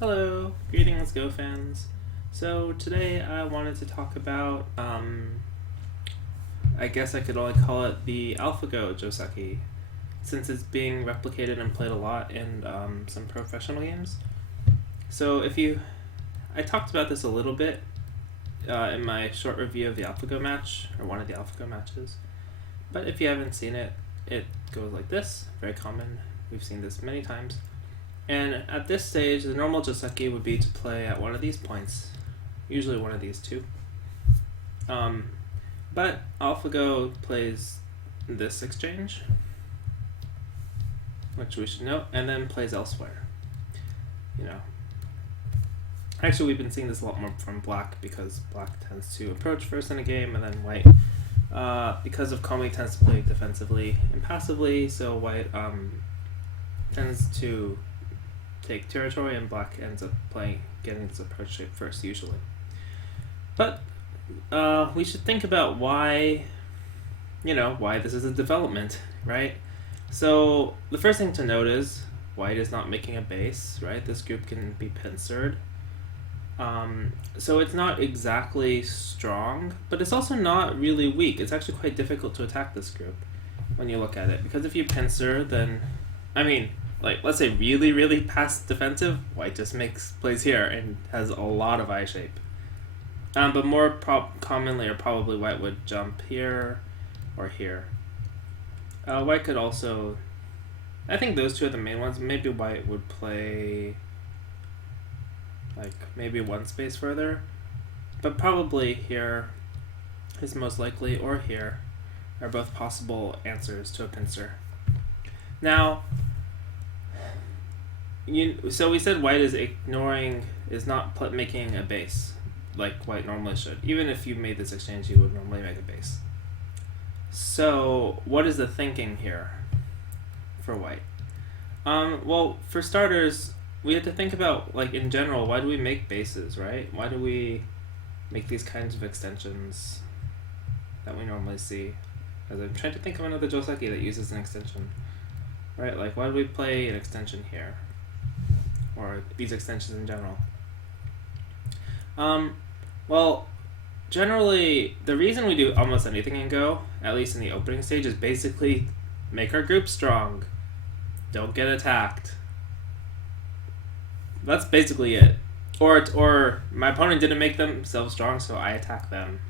Hello, greetings Go fans. So today I wanted to talk about, I guess I could only call it the Alphago Joseki, since it's being replicated and played a lot in some professional games. So I talked about this a little bit in my short review of the Alphago match, or one of the Alphago matches. But if you haven't seen it, it goes like this, very common, we've seen this many times. And at this stage, the normal Joseki would be to play at one of these points, usually one of these two. But AlphaGo plays this exchange, which we should note, and then plays elsewhere. Actually, we've been seeing this a lot more from Black because Black tends to approach first in a game, and then White, because of Komi tends to play defensively and passively, so White tends to take territory, and Black ends up getting this approach shape first usually. But we should think about why this is a development, right? So the first thing to note is White is not making a base, right? This group can be pincered. So it's not exactly strong, but it's also not really weak. It's actually quite difficult to attack this group when you look at it, because if you pincer, then let's say really, really pass defensive, White just plays here and has a lot of eye shape. But more commonly, or probably, White would jump here or here. White could also, I think those two are the main ones. Maybe White would play maybe one space further, but probably here is most likely, or here are both possible answers to a pincer. Now, so we said White is not making a base like White normally should. Even if you made this exchange, you would normally make a base. So what is the thinking here for White? Well, for starters, we have to think about, in general, why do we make bases, right? Why do we make these kinds of extensions that we normally see? Because I'm trying to think of another Joseki that uses an extension, right? Why do we play an extension here? Or these extensions in general? Well, generally, the reason we do almost anything in Go, at least in the opening stage, is basically make our group strong. Don't get attacked. That's basically it. Or my opponent didn't make themselves strong, so I attack them.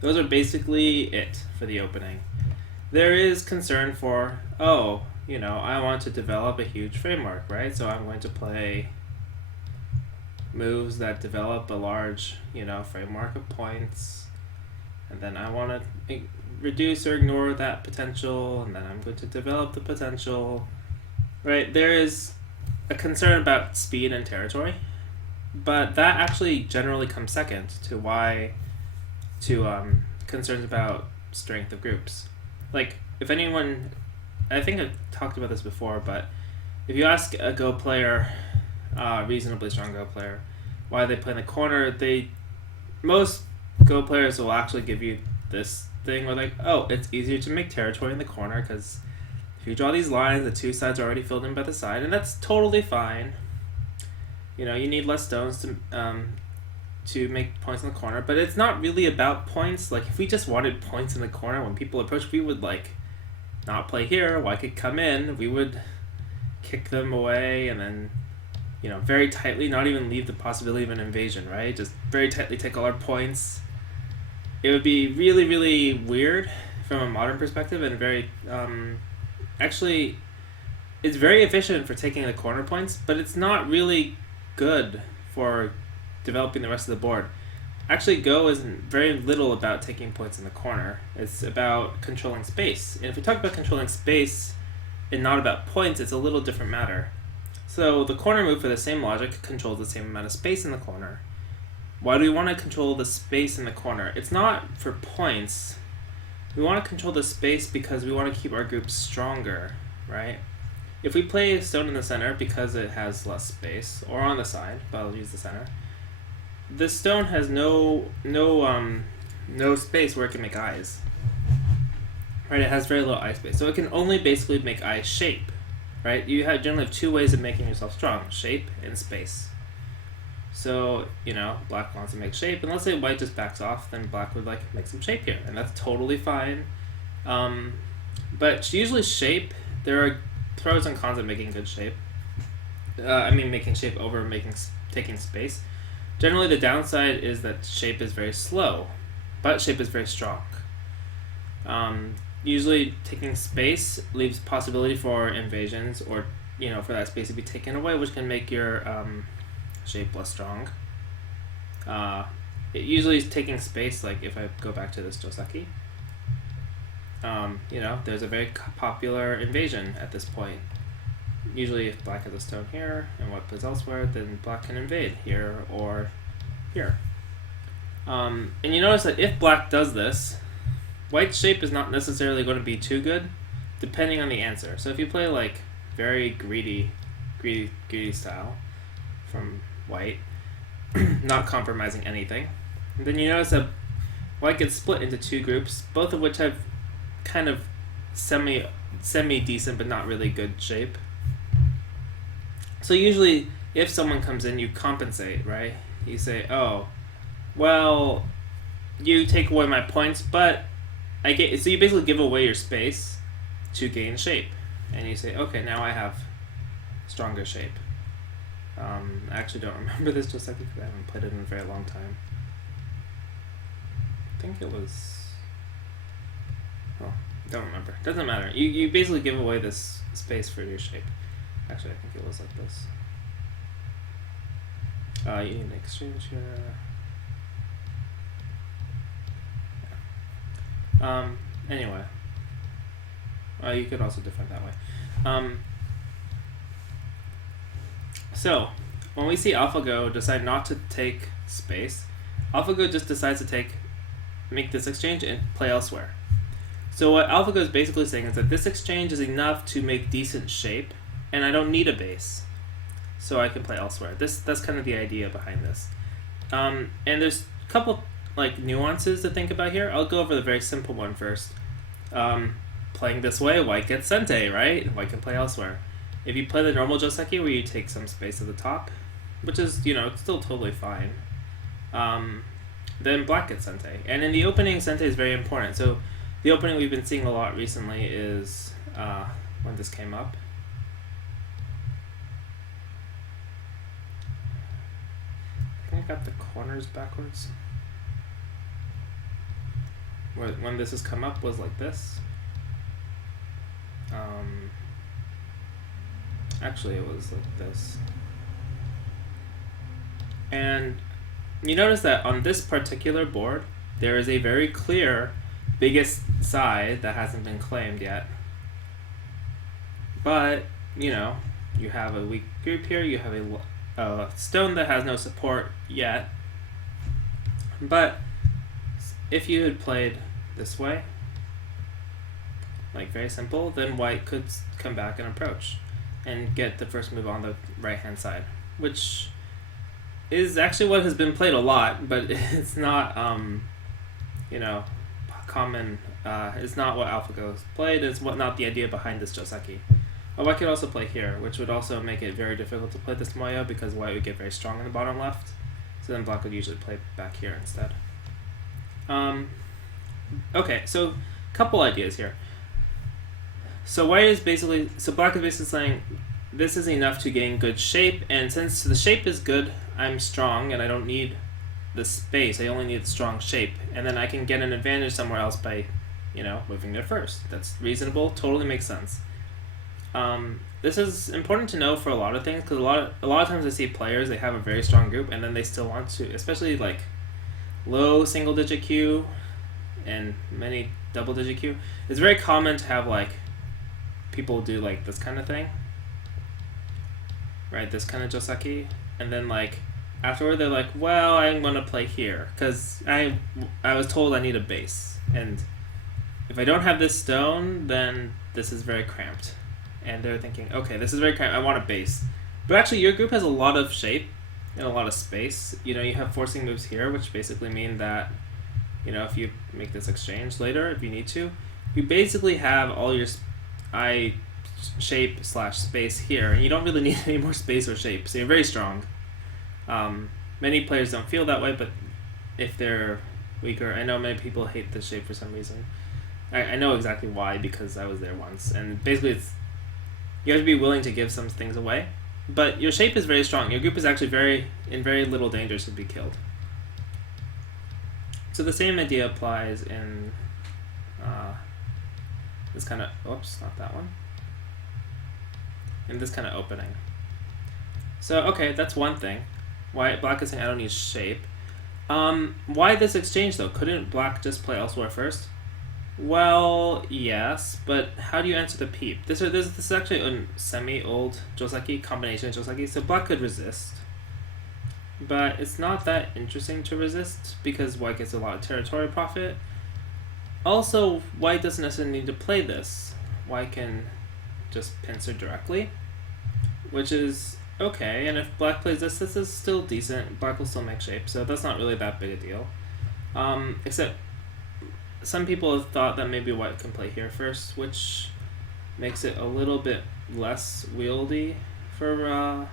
Those are basically it for the opening. There is concern for, I want to develop a huge framework, right? So I'm going to play moves that develop a large, framework of points, and then I want to reduce or ignore that potential, and then I'm going to develop the potential, right? There is a concern about speed and territory, but that actually generally comes second to concerns about strength of groups. If anyone, I think I've talked about this before, but if you ask a Go player, reasonably strong Go player, why they play in the corner, most Go players will actually give you this thing where it's easier to make territory in the corner because if you draw these lines, the two sides are already filled in by the side, and that's totally fine. You need less stones to make points in the corner, but it's not really about points. If we just wanted points in the corner when people approach, we would not play here. White could come in, we would kick them away, and then very tightly, not even leave the possibility of an invasion, right? Just very tightly take all our points. It would be really, really weird from a modern perspective, and very actually, it's very efficient for taking the corner points, but it's not really good for developing the rest of the board. Actually, Go is very little about taking points in the corner. It's about controlling space. And if we talk about controlling space and not about points, it's a little different matter. So the corner move, for the same logic, controls the same amount of space in the corner. Why do we want to control the space in the corner? It's not for points. We want to control the space because we want to keep our group stronger, right? If we play a stone in the center because it has less space, or on the side, but I'll use the center, this stone has no space where it can make eyes. Right, it has very little eye space, so it can only basically make eye shape. Right, you generally have two ways of making yourself strong: shape and space. So, black wants to make shape, and let's say white just backs off, then black would like make some shape here, and that's totally fine. But usually shape, there are pros and cons of making good shape. Making shape over taking space. Generally, the downside is that shape is very slow, but shape is very strong. Usually, taking space leaves possibility for invasions, or for that space to be taken away, which can make your shape less strong. It usually is taking space. Like if I go back to this Joseki, there's a very popular invasion at this point. Usually if black has a stone here and white plays elsewhere, then black can invade here or here. And you notice that if black does this, white's shape is not necessarily going to be too good, depending on the answer. So if you play like very greedy style from white, not compromising anything, then you notice that white gets split into two groups, both of which have kind of semi decent but not really good shape. So usually if someone comes in, you compensate, right? You say, oh, well, you take away my points, but so you basically give away your space to gain shape. And you say, okay, now I have stronger shape. I actually don't remember this Joseki because I haven't played it in a very long time. I think it was... Oh, don't remember. Doesn't matter. You basically give away this space for your shape. Actually, I think it was like this. You need an exchange here. Yeah. Anyway. You could also defend that way. So, when we see Alphago decide not to take space, Alphago just decides to make this exchange and play elsewhere. So what Alphago is basically saying is that this exchange is enough to make decent shape, and I don't need a base, so I can play elsewhere. That's kind of the idea behind this. And there's a couple nuances to think about here. I'll go over the very simple one first. Playing this way, white gets Sente, right? White can play elsewhere. If you play the normal Joseki where you take some space at the top, which is, still totally fine, then black gets Sente. And in the opening, Sente is very important. So the opening we've been seeing a lot recently is when this came up. I think I got the corners backwards. When this has come up was like this. Actually, it was like this. And you notice that on this particular board, there is a very clear biggest side that hasn't been claimed yet. But, you have a weak group here, you have a stone that has no support yet. But if you had played this way, very simple, then white could come back and approach and get the first move on the right hand side, which is actually what has been played a lot, but it's not common. It's not what Alphago played. It's not the idea behind this Joseki. White could also play here, which would also make it very difficult to play this Moyo because white would get very strong in the bottom left, so then black would usually play back here instead. Okay, so a couple ideas here. So black is basically saying this is enough to gain good shape, and since the shape is good, I'm strong and I don't need the space, I only need strong shape, and then I can get an advantage somewhere else by, moving there first. That's reasonable, totally makes sense. This is important to know for a lot of things, because a lot of times I see players, they have a very strong group and then they still want to, especially low single digit Q and many double digit Q. It's very common to have people do this kind of thing, right? This kind of Joseki, and then afterward they're like, well, I'm gonna play here because I was told I need a base, and if I don't have this stone, then this is very cramped. And they're thinking, okay, this is very cramped, I want a base. But actually your group has a lot of shape and a lot of space. You have forcing moves here, which basically mean that, if you make this exchange later, if you need to, you basically have all your shape / space here, and you don't really need any more space or shape, so you're very strong. Many players don't feel that way, but if they're weaker, I know many people hate this shape for some reason. I know exactly why, because I was there once, and basically you have to be willing to give some things away, but your shape is very strong. Your group is actually in very little danger to be killed. So the same idea applies in this kind of, oops, not that one, in this kind of opening. So okay, that's one thing. Why Black is saying I don't need shape. Why this exchange though? Couldn't Black just play elsewhere first? Well, yes, but how do you answer the peep? This is actually a semi-old Joseki, combination Joseki, so Black could resist. But it's not that interesting to resist because White gets a lot of territory profit. Also, White doesn't necessarily need to play this. White can just pincer directly, which is okay, and if Black plays this is still decent. Black will still make shape, so that's not really that big a deal. Except some people have thought that maybe White can play here first, which makes it a little bit less wieldy for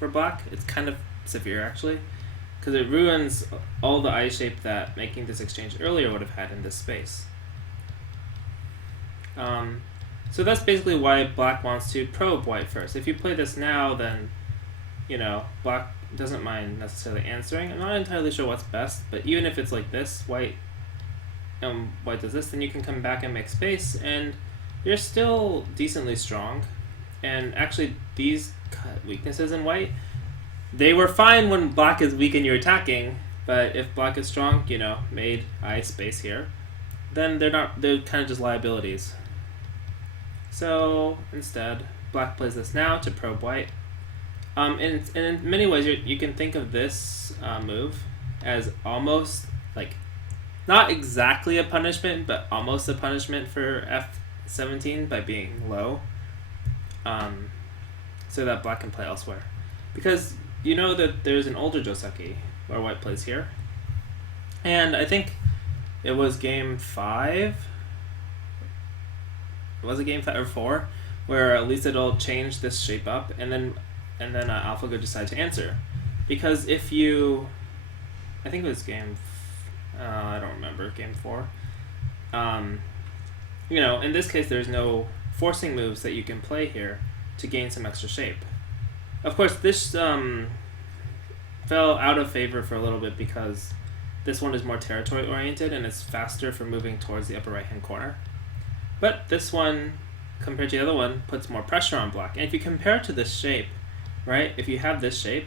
Black. It's kind of severe actually, because it ruins all the eye shape that making this exchange earlier would have had in this space. So that's basically why Black wants to probe White first. If you play this now, then, Black doesn't mind necessarily answering. I'm not entirely sure what's best, but even if it's like this, White does this, then you can come back and make space, and you're still decently strong. And actually, these weaknesses in White, they were fine when Black is weak and you're attacking, but if Black is strong, made eye space here, then they're kind of just liabilities. So instead, Black plays this now to probe White. In many ways, you can think of this move as almost like, not exactly a punishment, but almost a punishment for F17 by being low, so that Black can play elsewhere. Because you know that there's an older Joseki where White plays here, and I think it was game 5. Was it game 5 or 4 where Lisa Dole changed this shape up, and then Alphago decided to answer, because if you, I think it was game, I don't remember, game 4. In this case, there's no forcing moves that you can play here to gain some extra shape. Of course, this fell out of favor for a little bit because this one is more territory oriented and it's faster for moving towards the upper right hand corner. But this one, compared to the other one, puts more pressure on Black. And if you compare it to this shape, right, if you have this shape,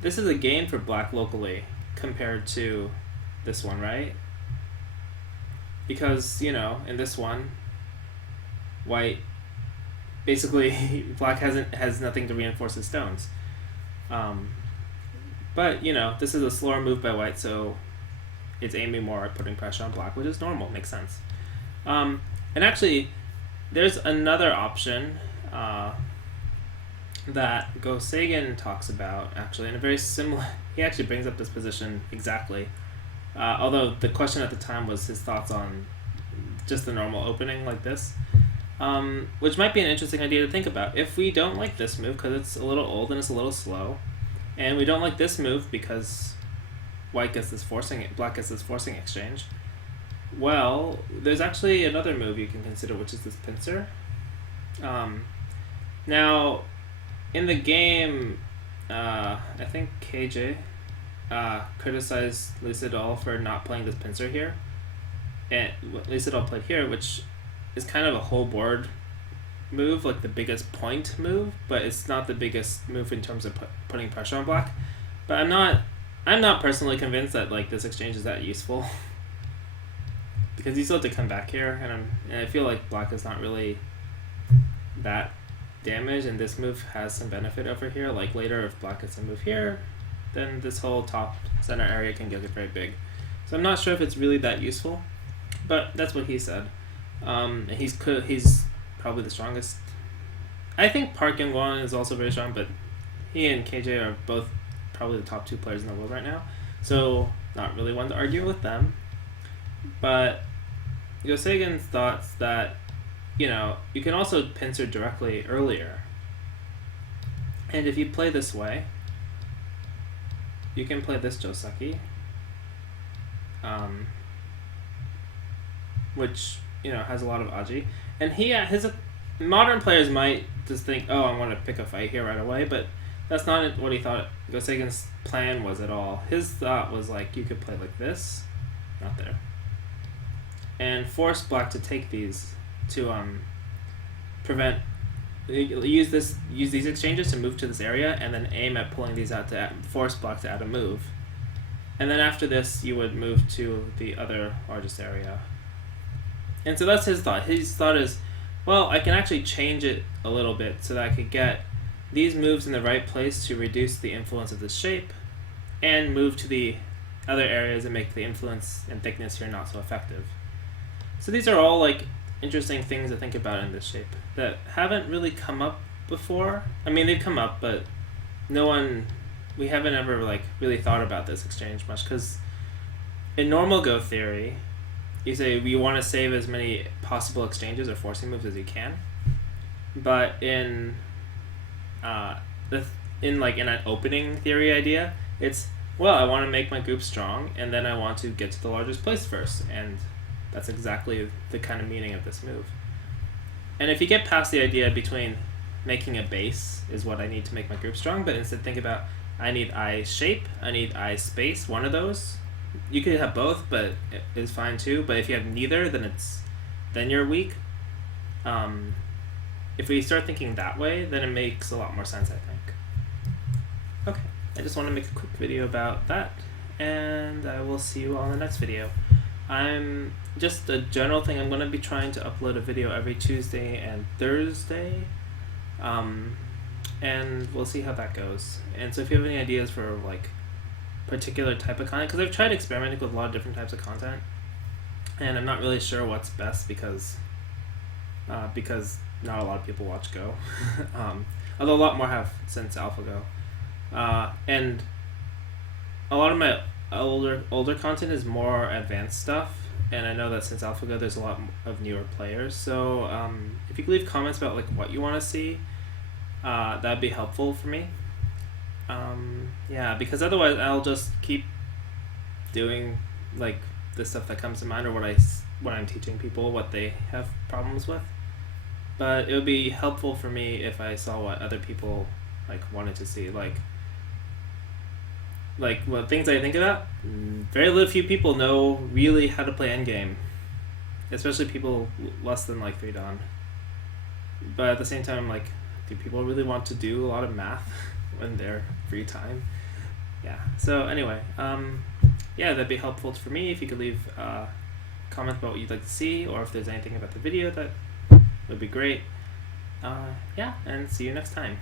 this is a gain for Black locally compared to this one, right? Because, in this one, White, basically, Black has nothing to reinforce his stones. But, this is a slower move by White, so it's aiming more at putting pressure on Black, which is normal, makes sense. And actually, there's another option that Joseki talks about, actually, in a very similar, he actually brings up this position exactly. Although the question at the time was his thoughts on just the normal opening like this, which might be an interesting idea to think about. If we don't like this move because it's a little old and it's a little slow, and we don't like this move because Black gets this forcing exchange, well, there's actually another move you can consider, which is this pincer. Now, in the game, I think KJ criticized Lisa Dole for not playing this pincer here, and Lisa Dole played here, which is kind of a whole board move, like the biggest point move, but it's not the biggest move in terms of putting pressure on Black. But I'm not personally convinced that this exchange is that useful. Because you still have to come back here, and I feel like Black is not really that damaged, and this move has some benefit over here. Like later, if Black gets a move here, then this whole top center area can get very big. So I'm not sure if it's really that useful, but that's what he said. And he's probably the strongest. I think Park Young-won is also very strong, but he and KJ are both probably the top 2 players in the world right now. So not really one to argue with them. But Joseki's thoughts that, you can also pincer directly earlier. And if you play this way, you can play this Joseki, which has a lot of aji, and his modern players might just think, oh, I want to pick a fight here right away, but that's not what he thought Josekin's plan was at all. His thought was like, you could play like this, not there, and force black to take these to prevent. Use these exchanges to move to this area, and then aim at pulling these out to force black to add a move, and then after this you would move to the other largest area. And so that's his thought. His thought is, well, I can actually change it a little bit so that I could get these moves in the right place to reduce the influence of this shape, and move to the other areas and make the influence and thickness here not so effective. So these are all like interesting things to think about in this shape that haven't really come up before. I mean, they've come up, but we haven't ever like really thought about this exchange much, because in normal Go theory, you say you want to save as many possible exchanges or forcing moves as you can, but in an opening theory idea, it's, well, I want to make my group strong, and then I want to get to the largest place first, and that's exactly the kind of meaning of this move. And if you get past the idea between making a base is what I need to make my group strong, but instead think about, I need I shape, I need I space, one of those. You could have both, but it's fine too. But if you have neither, then you're weak. If we start thinking that way, then it makes a lot more sense, I think. Okay, I just want to make a quick video about that, and I will see you all in the next video. I'm just a general thing. I'm going to be trying to upload a video every Tuesday and Thursday, and we'll see how that goes. And so if you have any ideas for like particular type of content, because I've tried experimenting with a lot of different types of content, and I'm not really sure what's best because not a lot of people watch Go, although a lot more have since Alphago, and a lot of my older content is more advanced stuff, and I know that since Alphago there's a lot of newer players, so if you could leave comments about like what you want to see, that'd be helpful for me. Yeah, because otherwise I'll just keep doing like the stuff that comes to mind, or when I'm teaching people what they have problems with. But it would be helpful for me if I saw what other people like wanted to see, like what things I think about. Very few people know really how to play endgame, especially people less than like 3 Dan. But at the same time, like, do people really want to do a lot of math when they're free time? Yeah. So anyway, yeah, that'd be helpful for me if you could leave comments about what you'd like to see, or if there's anything about the video that would be great. Yeah, and see you next time.